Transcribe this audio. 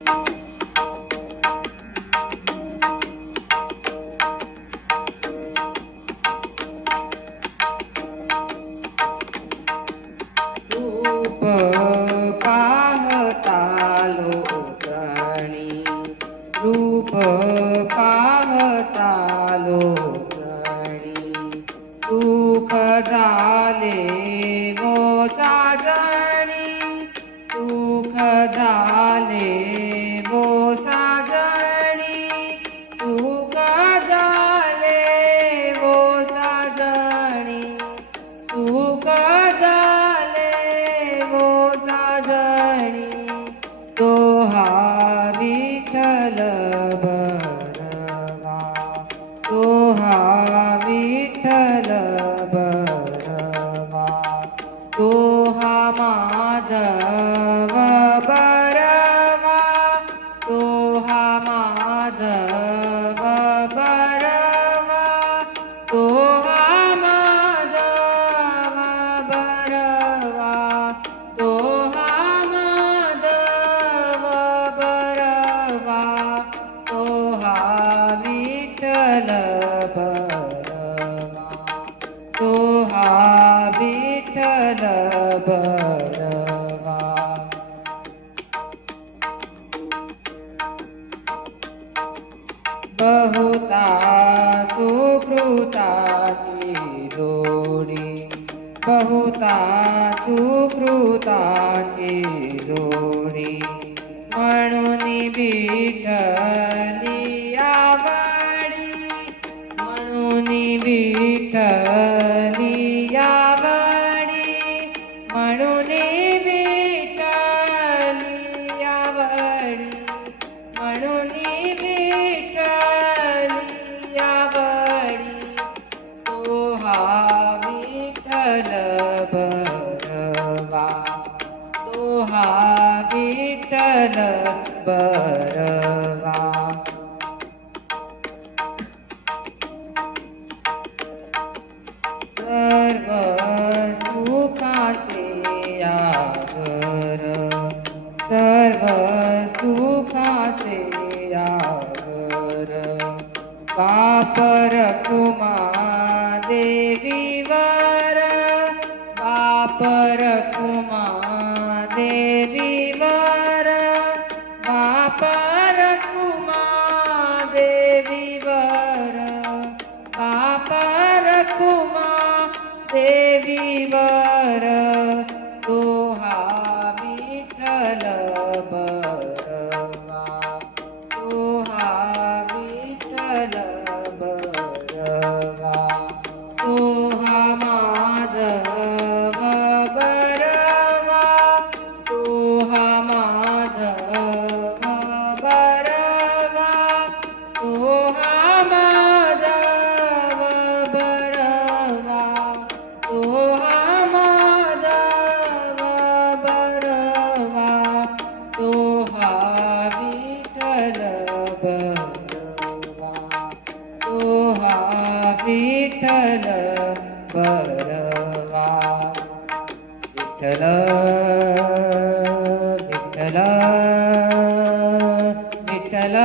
रूप पाहता लोकणी, रूप पाहता लोकणी, सुख झाले वो साजणी, सुख झाले वो साजणी, सुख झाले वो साजणी, सुख झाले वो साजणी, तो हा विठ्ठल बरवा, तो हा विठ्ठल बरवा, तो हा माधव बरवा, तो हा माधव बरवा, तो हा माधव बरवा, तो हा माधव बरवा, तो हा विठ्ठल बरवा, तो हा विठ्ठल बरवा. बहुता सुकृताची जोडी, बहुता सुकृताची जोडी, म्हणून विठ्ठली आवडी, म्हणून विठ्ठली आवडी, म्हणून विठ्ठली आवडी, म्हणून विठ्ठली आवडी, तो हा विठ्ठल बरवा, तो हा विठ्ठल बरवा. सर्व सुखाचे आगर, सर्व सुखाचे आगर, बाप रखुमा देवीवर, बाप रखुमा देवीवर, बाप रखुमा देवीवर, बाप रखुमा देवीवर, तो हा विठ्ठल बरवा, तो हा विठ्ठल बरवा, तो हा माधव बरवा, तो हा माधव बरवा, तो हा माधव बरवा, तो हा माधव बरवा, तो हा विठ्ठल बरवा, तो हा विठ्ठल बरवा. विठ्ठल विठ्ठल विठ्ठल